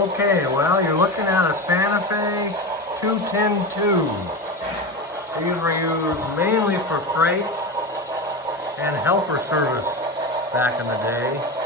Okay, well, you're looking at a Santa Fe 210-2. These were used mainly for freight and helper service back in the day.